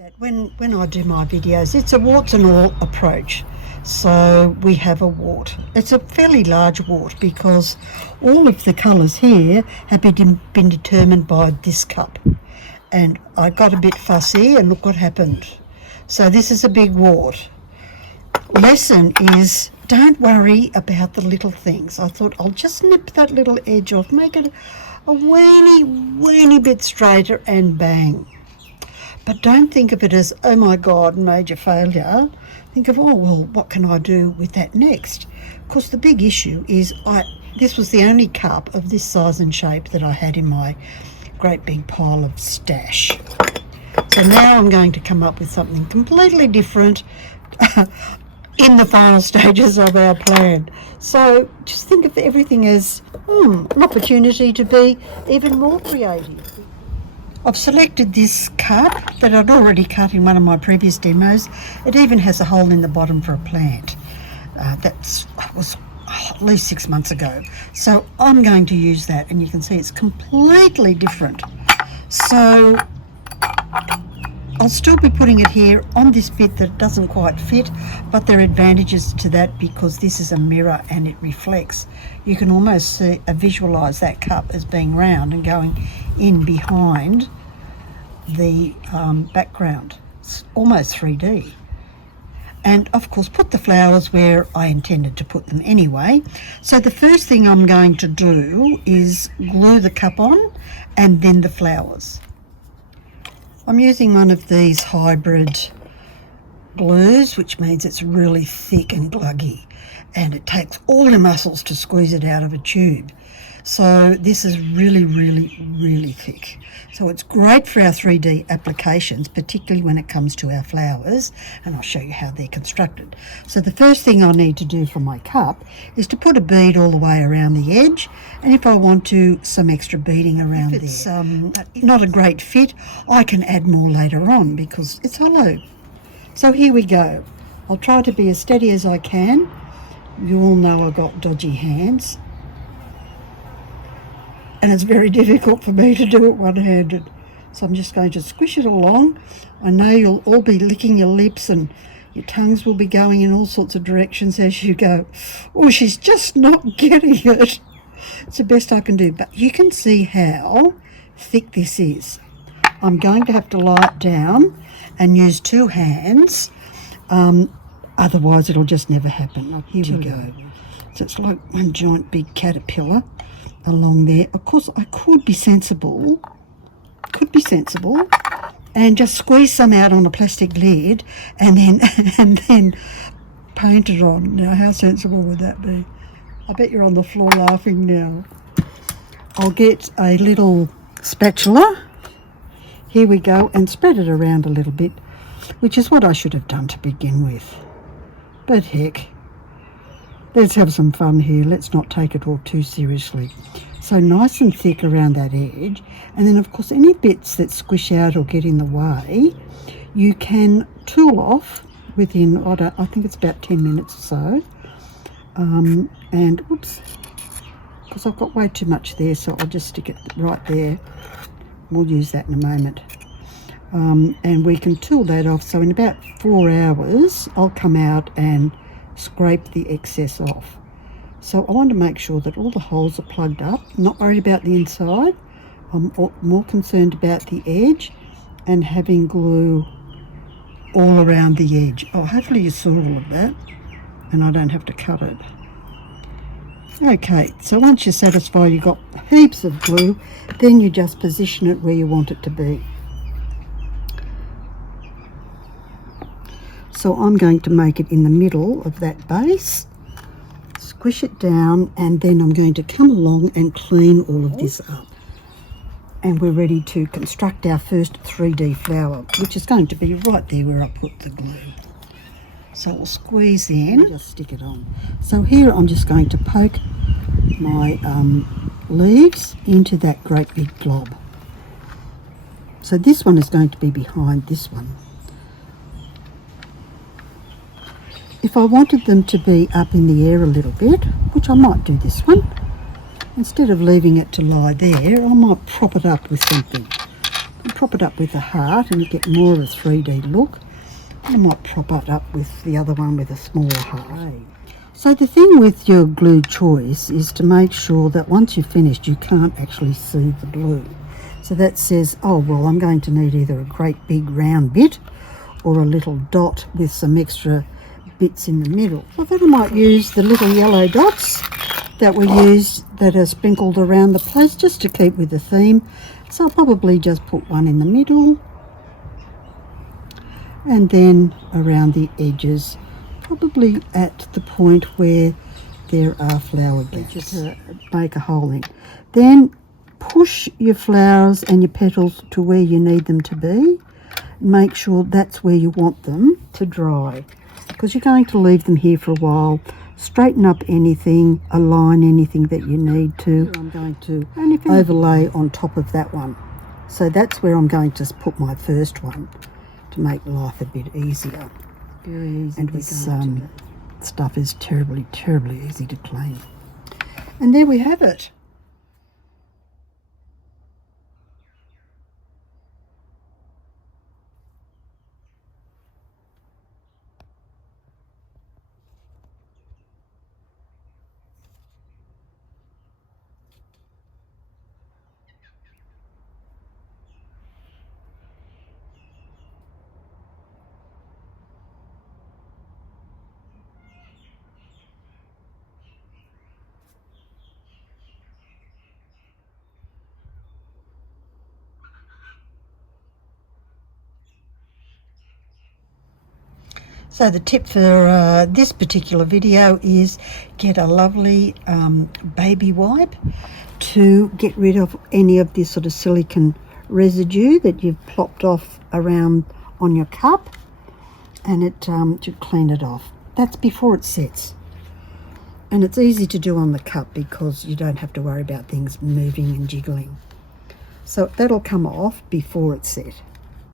That when I do my videos, it's a warts and all approach. So we have a wart. It's a fairly large wart because all of the colours here have been determined by this cup. And I got a bit fussy and look what happened. So this is a big wart. Lesson is don't worry about the little things. I thought I'll just nip that little edge off, make it a weeny bit straighter and bang. But don't think of it as, oh my God, major failure. Think of, oh, well, what can I do with that next? Of course, the big issue is this was the only cup of this size and shape that I had in my great big pile of stash. So now I'm going to come up with something completely different in the final stages of our plan. So just think of everything as an opportunity to be even more creative. I've selected this cup that I'd already cut in one of my previous demos. It even has a hole in the bottom for a plant. That was at least 6 months ago. So I'm going to use that, and you can see it's completely different. So I'll still be putting it here on this bit that doesn't quite fit, but there are advantages to that because this is a mirror and it reflects. You can almost visualise that cup as being round and going in behind the background. It's almost 3D. And of course put the flowers where I intended to put them anyway. So the first thing I'm going to do is glue the cup on and then the flowers. I'm using one of these hybrid glues, which means it's really thick and gluggy, and it takes all the muscles to squeeze it out of a tube. So this is really thick. So it's great for our 3D applications, particularly when it comes to our flowers, and I'll show you how they're constructed. So the first thing I need to do for my cup is to put a bead all the way around the edge, and if I want to, some extra beading around there. If it's not a great fit, I can add more later on because it's hollow. So here we go. I'll try to be as steady as I can. You all know I've got dodgy hands, and it's very difficult for me to do it one-handed. So I'm just going to squish it along. I know you'll all be licking your lips and your tongues will be going in all sorts of directions as you go, oh, she's just not getting it. It's the best I can do, but you can see how thick this is. I'm going to have to lie it down and use two hands, otherwise it'll just never happen. Here we go. So it's like one giant big caterpillar along there. Of course I could be sensible and just squeeze some out on a plastic lid and then paint it on. Now how sensible would that be? I bet you're on the floor laughing now. I'll get a little spatula, here we go, and spread it around a little bit, which is what I should have done to begin with, but heck, let's have some fun here. Let's not take it all too seriously. So nice and thick around that edge, and then of course any bits that squish out or get in the way you can tool off within, I think it's about 10 minutes or so. And oops, because I've got way too much there, so I'll just stick it right there. We'll use that in a moment. And we can tool that off, so in about 4 hours I'll come out and scrape the excess off. So I want to make sure that all the holes are plugged up. I'm not worried about the inside. I'm more concerned about the edge and having glue all around the edge. Oh, hopefully you saw all of that and I don't have to cut it. Okay, so once you're satisfied you've got heaps of glue, then you just position it where you want it to be. So I'm going to make it in the middle of that base, squish it down, and then I'm going to come along and clean all of this up. And we're ready to construct our first 3D flower, which is going to be right there where I put the glue. So we'll squeeze in, just stick it on. So here I'm just going to poke my leaves into that great big glob. So this one is going to be behind this one. If I wanted them to be up in the air a little bit, which I might do this one, instead of leaving it to lie there, I might prop it up with something. You prop it up with the heart and you get more of a 3D look. I might prop it up with the other one with a smaller heart. So the thing with your glue choice is to make sure that once you've finished you can't actually see the glue. So that says, oh well, I'm going to need either a great big round bit or a little dot with some extra bits in the middle. So then I might use the little yellow dots that we use that are sprinkled around the place just to keep with the theme. So I'll probably just put one in the middle and then around the edges, probably at the point where there are flower gaps to make a hole in. Then push your flowers and your petals to where you need them to be. Make sure that's where you want them to dry, because you're going to leave them here for a while. Straighten up anything, align anything that you need to. I'm going to overlay on top of that one. So that's where I'm going to put my first one to make life a bit easier. Very easy. And this stuff is terribly, terribly easy to clean. And there we have it. So the tip for this particular video is get a lovely baby wipe to get rid of any of this sort of silicone residue that you've plopped off around on your cup, and it should clean it off. That's before it sets. And it's easy to do on the cup because you don't have to worry about things moving and jiggling. So that'll come off before it's set.